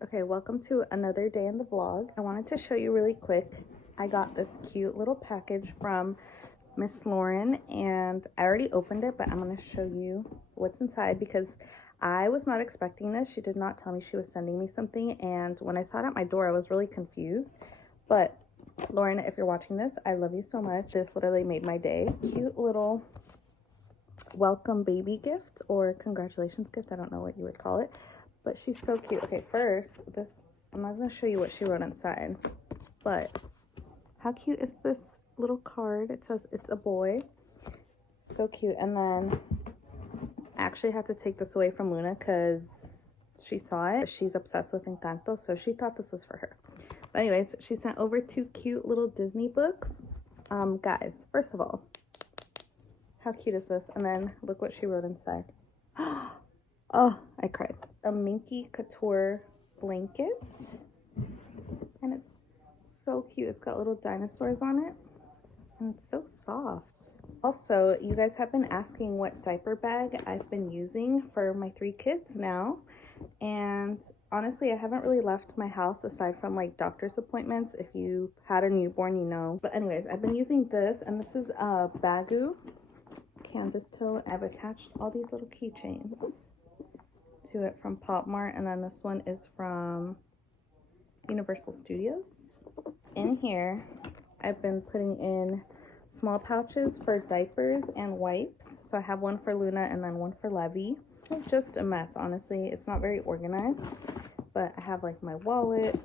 Okay, welcome to another day in the vlog. I wanted to show you really quick. I got this cute little package from Miss Lauren and I already opened it, but I'm going to show you what's inside because I was not expecting this. She did not tell me she was sending me something, and when I saw it at my door I was really confused. But Lauren, if you're watching this, I love you so much. This literally made my day. Cute little welcome baby gift or congratulations gift. I don't know what you would call it. But she's so cute. Okay, first, this, I'm not going to show you what she wrote inside, but how cute is this little card? It says it's a boy. So cute. And then I actually had to take this away from Luna because she saw it. She's obsessed with Encanto, so she thought this was for her. But anyways, she sent over 2 cute little Disney books. Guys, first of all, how cute is this? And then look what she wrote inside. Oh, I cried. A Minky Couture blanket. And it's so cute. It's got little dinosaurs on it. And it's so soft. Also, you guys have been asking what diaper bag I've been using for my 3 kids now. And honestly, I haven't really left my house aside from like doctor's appointments. If you had a newborn, you know. But anyways, I've been using this, and this is a Baggu canvas tote. I've attached all these little keychains to it from Pop Mart, and then this one is from Universal Studios. In here, I've been putting in small pouches for diapers and wipes. So I have one for Luna and then one for Levi. It's just a mess, honestly. It's not very organized, but I have like my wallet,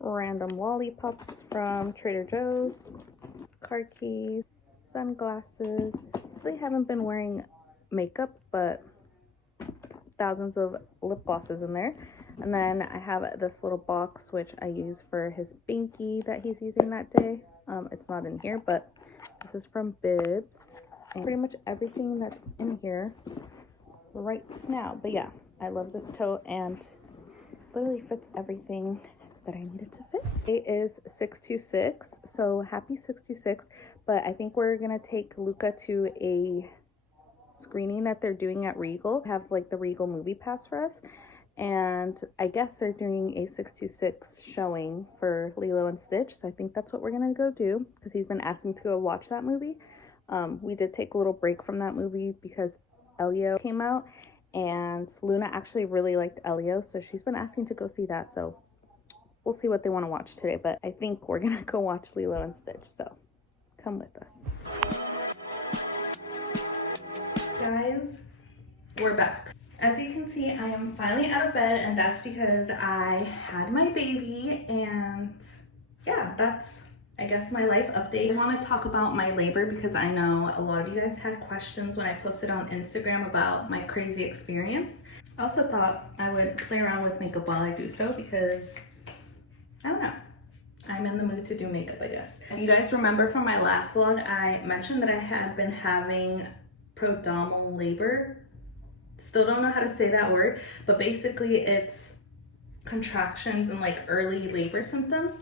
random lollipops from Trader Joe's, car keys, sunglasses. I haven't been wearing makeup, but thousands of lip glosses in there. And then I have this little box which I use for his binky that he's using that day. It's not in here, but this is from Bibs, and pretty much everything that's in here right now. But yeah, I love this tote and literally fits everything that I needed to fit. It is 626, so happy 626. But I think we're gonna take Luca to a screening that they're doing at Regal. Have like the Regal movie pass for us, and I guess they're doing a 626 showing for Lilo and Stitch, so I think that's what we're gonna go do because he's been asking to go watch that movie. We did take a little break from that movie because Elio came out, and Luna actually really liked Elio, so she's been asking to go see that. So we'll see what they want to watch today, but I think we're gonna go watch Lilo and Stitch, so come with us. Guys, we're back. As you can see, I am finally out of bed, and that's because I had my baby, and yeah, that's, I guess, my life update. I want to talk about my labor because I know a lot of you guys had questions when I posted on Instagram about my crazy experience. I also thought I would play around with makeup while I do so because, I don't know, I'm in the mood to do makeup, I guess. If you guys remember from my last vlog, I mentioned that I had been having prodromal labor. Still don't know how to say that word, but basically it's contractions and like early labor symptoms.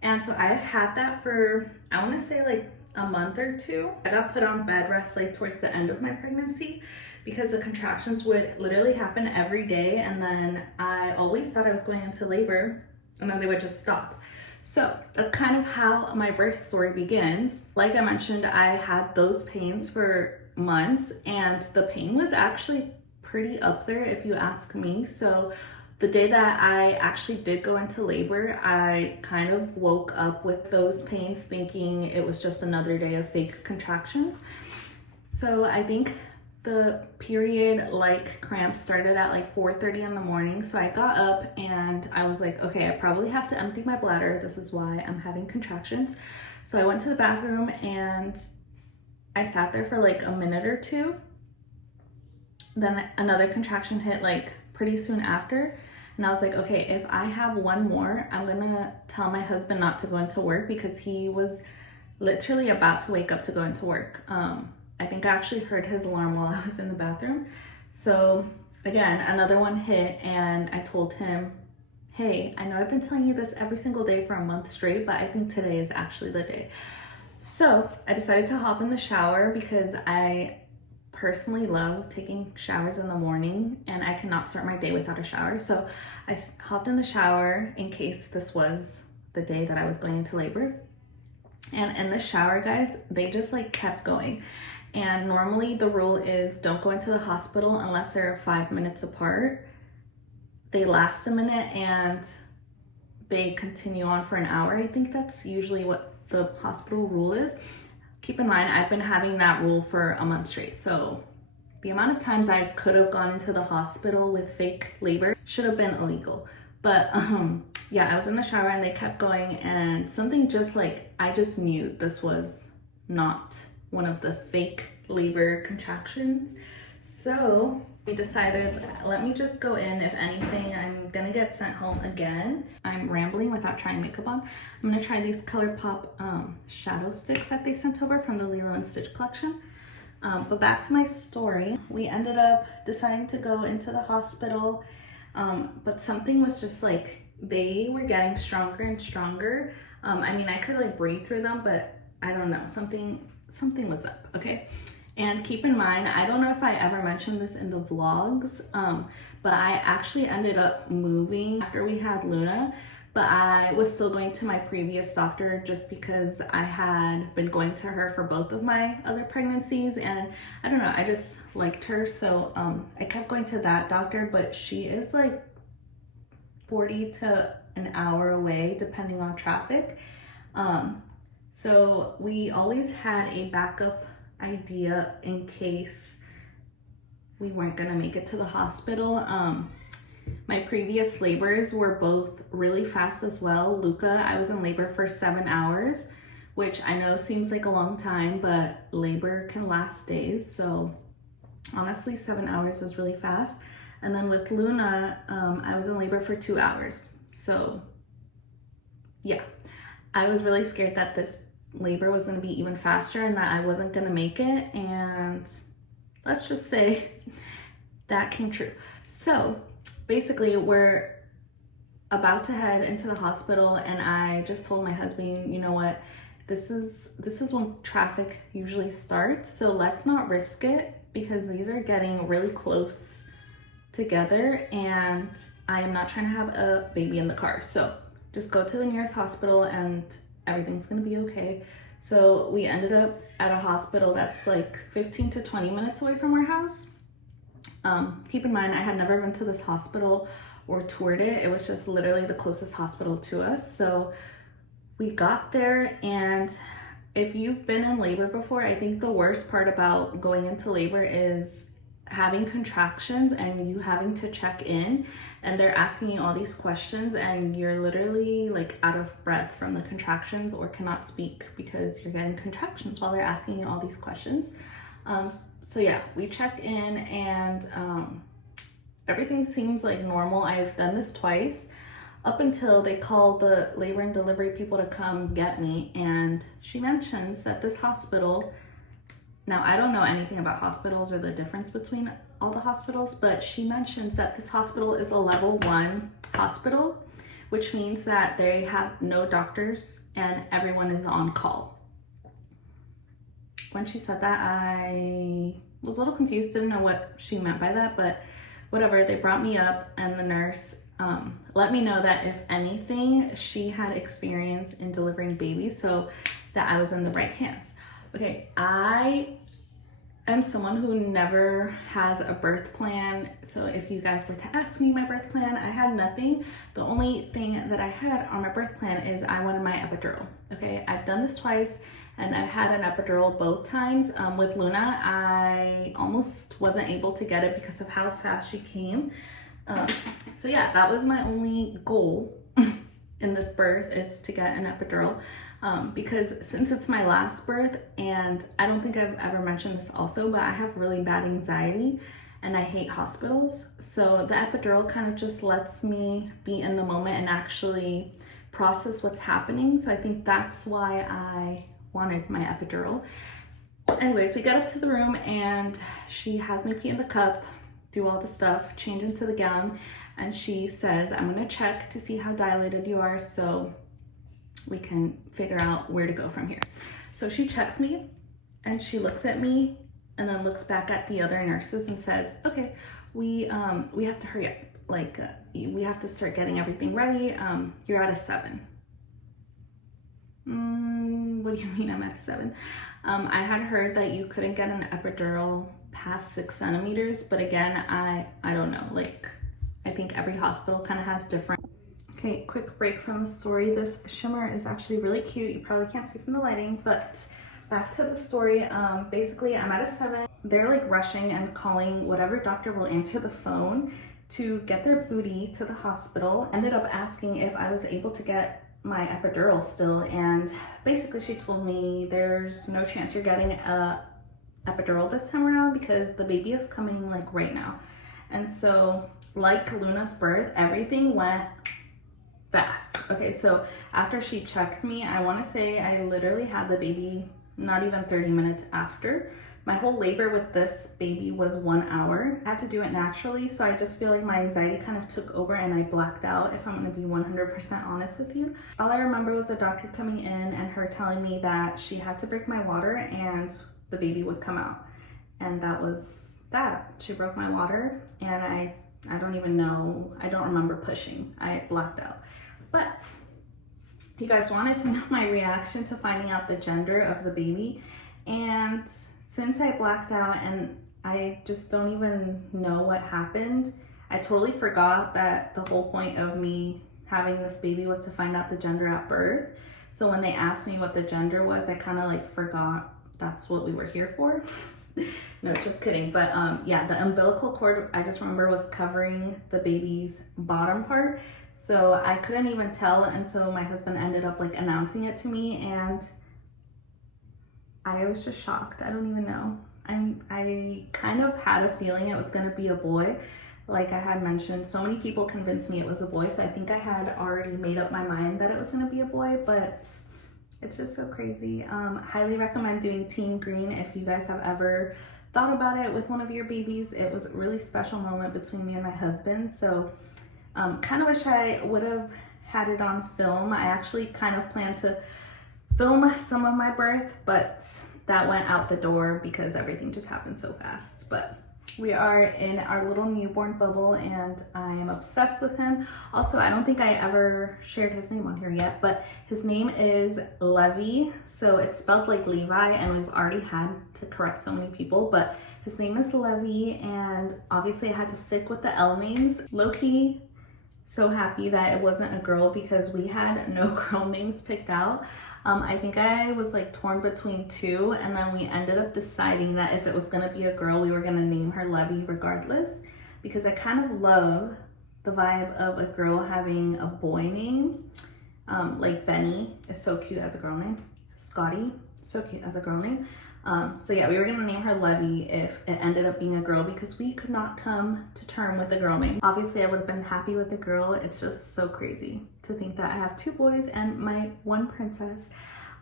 And so I had that for, I want to say like a month or 2. I got put on bed rest like towards the end of my pregnancy because the contractions would literally happen every day, and then I always thought I was going into labor and then they would just stop. So that's kind of how my birth story begins. Like I mentioned, I had those pains for months, and the pain was actually pretty up there if you ask me. So the day that I actually did go into labor, I kind of woke up with those pains thinking it was just another day of fake contractions. So I think the period like cramps started at like 4:30 in the morning. So I got up and I was like, okay, I probably have to empty my bladder. This is why I'm having contractions. So I went to the bathroom and I sat there for like a minute or 2. Then another contraction hit like pretty soon after. And I was like, okay, if I have one more, I'm gonna tell my husband not to go into work because he was literally about to wake up to go into work. I think I actually heard his alarm while I was in the bathroom. So again, another one hit, and I told him, hey, I know I've been telling you this every single day for a month straight, but I think today is actually the day. So I decided to hop in the shower because I personally love taking showers in the morning, and I cannot start my day without a shower. So I hopped in the shower in case this was the day that I was going into labor. And in the shower, guys, they just like kept going. And normally the rule is don't go into the hospital unless they're 5 minutes apart. They last a minute and they continue on for an hour. I think that's usually what the hospital rule is. Keep in mind, I've been having that rule for a month straight. So the amount of times I could have gone into the hospital with fake labor should have been illegal. But yeah, I was in the shower and they kept going, and something just like, I just knew this was not one of the fake labor contractions. So we decided, let me just go in. If anything, I'm gonna get sent home again. I'm rambling without trying makeup on. I'm gonna try these ColourPop shadow sticks that they sent over from the Lilo and Stitch collection. But back to my story. We ended up deciding to go into the hospital, but something was just like, they were getting stronger and stronger. I mean, I could like breathe through them, but I don't know, something was up, okay? And keep in mind, I don't know if I ever mentioned this in the vlogs, but I actually ended up moving after we had Luna, but I was still going to my previous doctor just because I had been going to her for both of my other pregnancies, and I don't know, I just liked her. So I kept going to that doctor, but she is like 40 to an hour away depending on traffic. So we always had a backup idea in case we weren't gonna make it to the hospital. My previous labors were both really fast as well. Luca, I was in labor for 7 hours, which I know seems like a long time, but labor can last days. So honestly, 7 hours was really fast. And then with Luna, I was in labor for 2 hours. So yeah, I was really scared that this labor was going to be even faster and that I wasn't going to make it. And let's just say that came true. So basically, we're about to head into the hospital, and I just told my husband, you know what, this is when traffic usually starts, so let's not risk it because these are getting really close together and I am not trying to have a baby in the car. So just go to the nearest hospital and everything's gonna be okay. So we ended up at a hospital that's like 15 to 20 minutes away from our house. Keep in mind, I had never been to this hospital or toured it. It was just literally the closest hospital to us. So we got there, and if you've been in labor before, I think the worst part about going into labor is having contractions and you having to check in, and they're asking you all these questions and you're literally like out of breath from the contractions or cannot speak because you're getting contractions while they're asking you all these questions. So yeah, we checked in and everything seems like normal. I've done this twice up until they called the labor and delivery people to come get me, and she mentions that this hospital, now I don't know anything about hospitals or the difference between all the hospitals, but she mentions that this hospital is a level 1 hospital, which means that they have no doctors and everyone is on call. When she said that, I was a little confused, didn't know what she meant by that, but whatever. They brought me up, and the nurse let me know that if anything, she had experience in delivering babies, so that I was in the right hands. Okay, I am someone who never has a birth plan, so if you guys were to ask me my birth plan, I had nothing. The only thing that I had on my birth plan is I wanted my epidural. Okay, I've done this twice, and I've had an epidural both times. With Luna, I almost wasn't able to get it because of how fast she came. So yeah, that was my only goal in this birth, is to get an epidural. Because since it's my last birth, and I don't think I've ever mentioned this also, but I have really bad anxiety and I hate hospitals. So the epidural kind of just lets me be in the moment and actually process what's happening. So I think that's why I wanted my epidural. Anyways, we get up to the room and she has me pee in the cup, do all the stuff, change into the gown, and she says, I'm gonna check to see how dilated you are so we can figure out where to go from here. So she checks me and she looks at me and then looks back at the other nurses and says, okay, we have to hurry up. Like, we have to start getting everything ready. You're at a 7. What do you mean I'm at a 7? I had heard that you couldn't get an epidural past 6 centimeters, but again, I don't know. Like, I think every hospital kind of has different. Okay, quick break from the story. This shimmer is actually really cute. You probably can't see from the lighting, but back to the story. Basically, I'm at a 7. They're like rushing and calling whatever doctor will answer the phone to get their booty to the hospital. Ended up asking if I was able to get my epidural still, and basically she told me there's no chance you're getting a epidural this time around because the baby is coming like right now. And so, like Luna's birth, everything went fast. Okay, so after she checked me, I want to say I literally had the baby not even 30 minutes after. My whole labor with this baby was 1 hour. I had to do it naturally, so I just feel like my anxiety kind of took over and I blacked out, if I'm gonna be 100% honest with you. All I remember was the doctor coming in and her telling me that she had to break my water and the baby would come out. And that was that. She broke my water, and I don't even know, I don't remember pushing. I blacked out. But you guys wanted to know my reaction to finding out the gender of the baby, and since I blacked out and I just don't even know what happened, I totally forgot that the whole point of me having this baby was to find out the gender at birth. So when they asked me what the gender was, I kind of like forgot that's what we were here for. No, just kidding. But yeah, the umbilical cord, I just remember, was covering the baby's bottom part. So I couldn't even tell until my husband ended up like announcing it to me, and I was just shocked. I don't even know. I kind of had a feeling it was gonna be a boy. Like I had mentioned, so many people convinced me it was a boy, so I think I had already made up my mind that it was gonna be a boy, but it's just so crazy. Highly recommend doing Team Green if you guys have ever thought about it with one of your babies. It was a really special moment between me and my husband, so kind of wish I would have had it on film. I actually kind of planned to film some of my birth, but that went out the door because everything just happened so fast. But we are in our little newborn bubble and I am obsessed with him. Also, I don't think I ever shared his name on here yet, but his name is Levi. So it's spelled like Levi, and we've already had to correct so many people, but his name is Levi, and obviously I had to stick with the L names. Low-key, so happy that it wasn't a girl because we had no girl names picked out. I think I was like torn between 2, and then we ended up deciding that if it was gonna be a girl, we were gonna name her Levi regardless, because I kind of love the vibe of a girl having a boy name. Like Benny is so cute as a girl name. Scotty, so cute as a girl name. So yeah, we were gonna name her Levi if it ended up being a girl because we could not come to term with a girl name. Obviously I would have been happy with a girl. It's just so crazy to think that I have 2 boys and my 1 princess.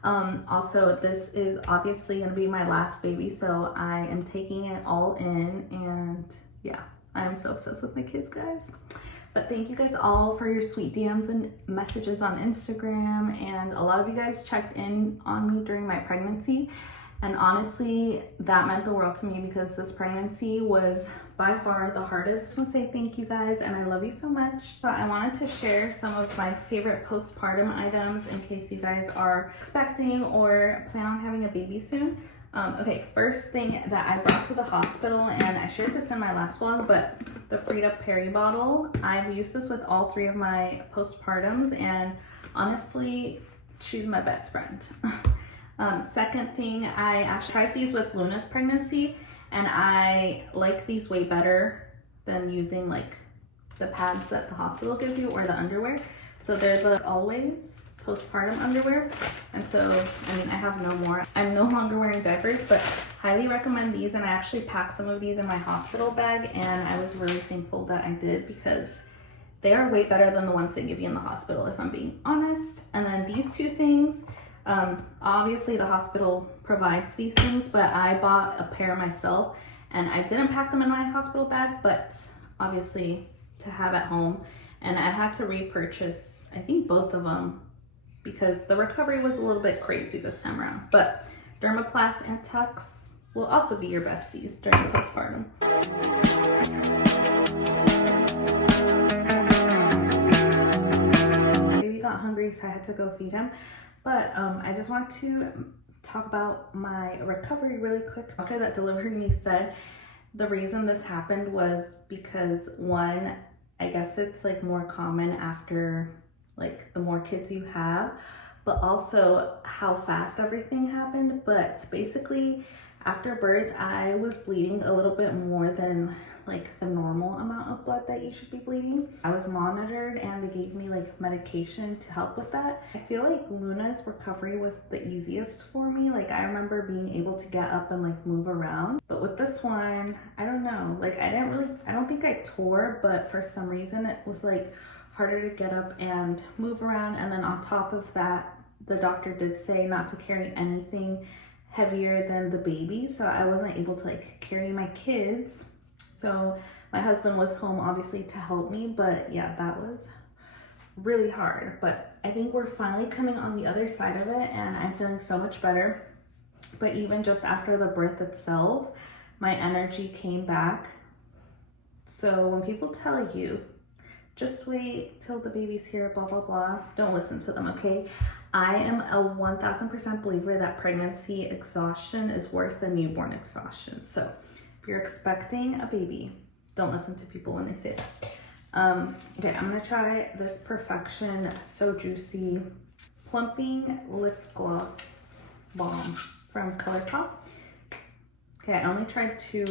Also, this is obviously gonna be my last baby, so I am taking it all in, and yeah, I am so obsessed with my kids, guys. But thank you guys all for your sweet DMs and messages on Instagram, and a lot of you guys checked in on me during my pregnancy. And honestly, that meant the world to me because this pregnancy was by far the hardest. I want to say thank you guys, and I love you so much. So I wanted to share some of my favorite postpartum items in case you guys are expecting or plan on having a baby soon. Okay, first thing that I brought to the hospital, and I shared this in my last vlog, but the Frida Perry bottle. I've used this with all 3 of my postpartums, and honestly, she's my best friend. Second thing, I actually tried these with Luna's pregnancy, and I like these way better than using like the pads that the hospital gives you or the underwear. So they're the Always postpartum underwear, and so I mean I have no more. I'm no longer wearing diapers, but highly recommend these, and I actually packed some of these in my hospital bag, and I was really thankful that I did because they are way better than the ones they give you in the hospital, if I'm being honest. And then these 2 things, obviously the hospital provides these things, but I bought a pair myself, and I didn't pack them in my hospital bag, but obviously to have at home. And I've had to repurchase, I think, both of them because the recovery was a little bit crazy this time around. But Dermaplast and Tux, will also be your besties during postpartum. Baby got hungry, so I had to go feed him. But I just want to talk about my recovery really quick. The doctor that delivered me said the reason this happened was because, one, I guess it's like more common after like the more kids you have, but also how fast everything happened. But basically after birth, I was bleeding a little bit more than like the normal amount of blood that you should be bleeding. I was monitored and they gave me like medication to help with that. I feel like Luna's recovery was the easiest for me. Like I remember being able to get up and like move around. But with this one, I don't know, like I don't think I tore, but for some reason it was like harder to get up and move around. And then on top of that, the doctor did say not to carry anything heavier than the baby, so I wasn't able to like carry my kids. So my husband was home obviously to help me, but yeah, that was really hard. But I think we're finally coming on the other side of it and I'm feeling so much better. But even just after the birth itself, my energy came back. So when people tell you, just wait till the baby's here, blah, blah, blah, don't listen to them, okay? I am a 1000% believer that pregnancy exhaustion is worse than newborn exhaustion. So if you're expecting a baby, don't listen to people when they say that. Okay, I'm gonna try this Perfection So Juicy Plumping Lip Gloss Balm from ColourPop. Okay, I only tried 2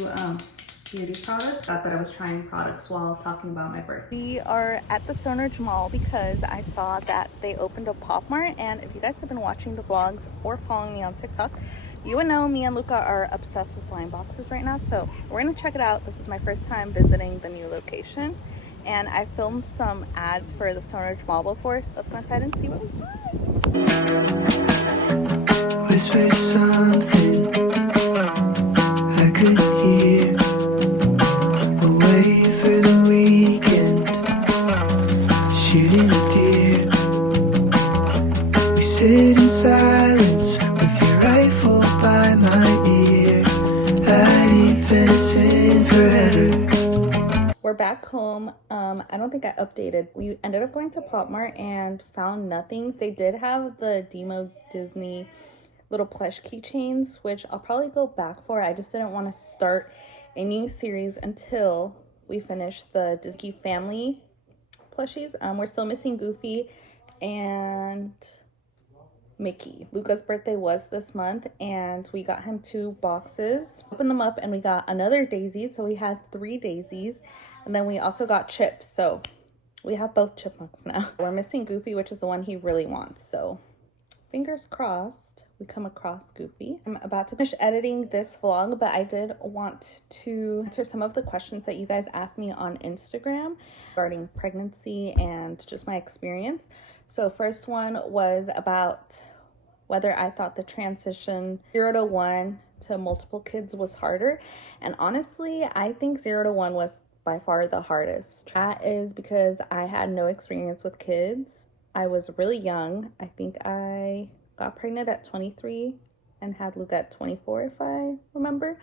beauty products. Thought that I was trying products while talking about my birth. We are at the Stonehenge Mall because I saw that they opened a Pop Mart, and if you guys have been watching the vlogs or following me on TikTok, you would know me and Luca are obsessed with blind boxes right now. So we're gonna check it out. This is my first time visiting the new location, and I filmed some ads for the Stonehenge Mall before, so let's go inside and see what we find. Whisper something I could hear. Away for the weekend, shooting a deer. We sit in silence with your rifle by my ear. I'd eat venison forever. We're back home. I don't think I updated. We ended up going to Pop Mart and found nothing. They did have the Demo Disney little plush keychains, which I'll probably go back for. I just didn't want to start a new series until we finish the Disney family plushies. We're still missing Goofy and Mickey. Luca's birthday was this month and we got him 2 boxes. Opened them up and we got another Daisy, so we had 3 Daisies, and then we also got Chips, so we have both chipmunks now. We're missing Goofy, which is the one he really wants, so fingers crossed we come across Goofy. I'm about to finish editing this vlog, but I did want to answer some of the questions that you guys asked me on Instagram regarding pregnancy and just my experience. So first one was about whether I thought the transition 0 to 1 to multiple kids was harder. And honestly, I think 0 to 1 was by far the hardest. That is because I had no experience with kids. I was really young. I think I got pregnant at 23 and had Luca at 24, if I remember.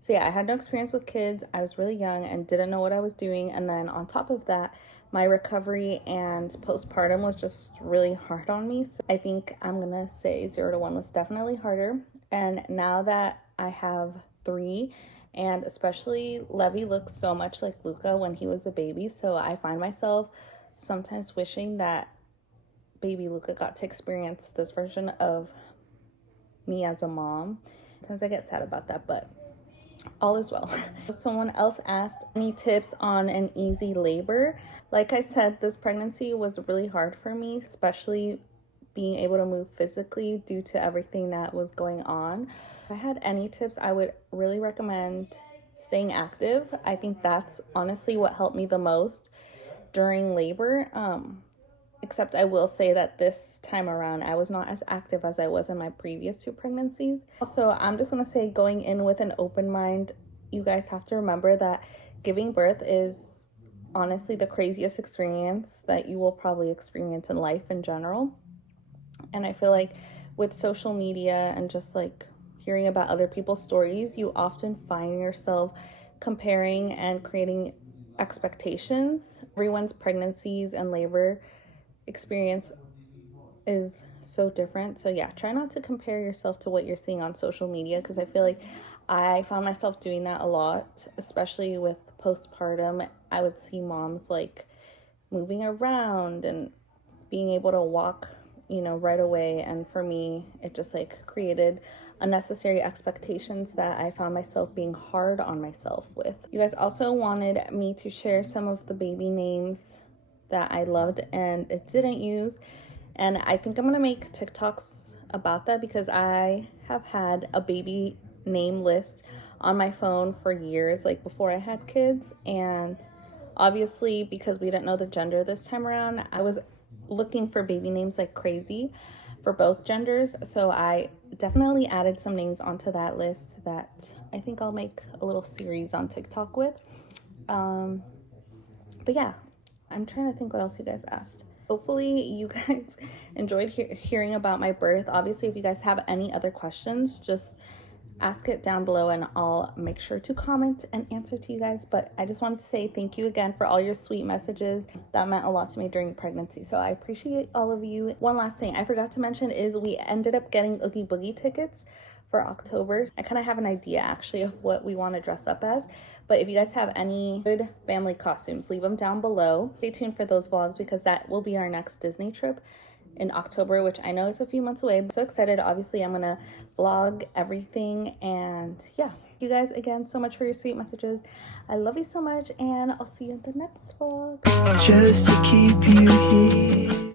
So yeah, I had no experience with kids. I was really young and didn't know what I was doing. And then on top of that, my recovery and postpartum was just really hard on me. So I think I'm gonna say 0 to 1 was definitely harder. And now that I have 3, and especially Levi looks so much like Luca when he was a baby, so I find myself sometimes wishing that baby Luca got to experience this version of me as a mom. Sometimes I get sad about that, but all is well. Someone else asked any tips on an easy labor. Like I said, this pregnancy was really hard for me, especially being able to move physically due to everything that was going on. If I had any tips, I would really recommend staying active. I think that's honestly what helped me the most during labor. Except I will say that this time around, I was not as active as I was in my previous 2 pregnancies. Also, I'm just going to say, going in with an open mind, you guys have to remember that giving birth is honestly the craziest experience that you will probably experience in life in general. And I feel like with social media and just like hearing about other people's stories, you often find yourself comparing and creating expectations. Everyone's pregnancies and labor experience is so different. So yeah, try not to compare yourself to what you're seeing on social media, because I feel like I found myself doing that a lot, especially with postpartum. I would see moms like moving around and being able to walk, you know, right away. And for me, it just like created unnecessary expectations that I found myself being hard on myself with. You guys also wanted me to share some of the baby names that I loved and it didn't use. And I think I'm gonna make TikToks about that, because I have had a baby name list on my phone for years, like before I had kids. And obviously, because we didn't know the gender this time around, I was looking for baby names like crazy for both genders. So I definitely added some names onto that list that I think I'll make a little series on TikTok with. But yeah, I'm trying to think what else you guys asked. Hopefully you guys enjoyed hearing about my birth. Obviously, if you guys have any other questions, just ask it down below and I'll make sure to comment and answer to you guys. But I just wanted to say thank you again for all your sweet messages. That meant a lot to me during pregnancy, so I appreciate all of you. One last thing I forgot to mention is we ended up getting Oogie Boogie tickets for October. I kind of have an idea actually of what we want to dress up as, but if you guys have any good family costumes, leave them down below. Stay tuned for those vlogs, because that will be our next Disney trip in October, which I know is a few months away. I'm so excited. Obviously, I'm gonna vlog everything, and yeah, thank you guys again so much for your sweet messages. I love you so much, and I'll see you in the next vlog. Just to keep you here.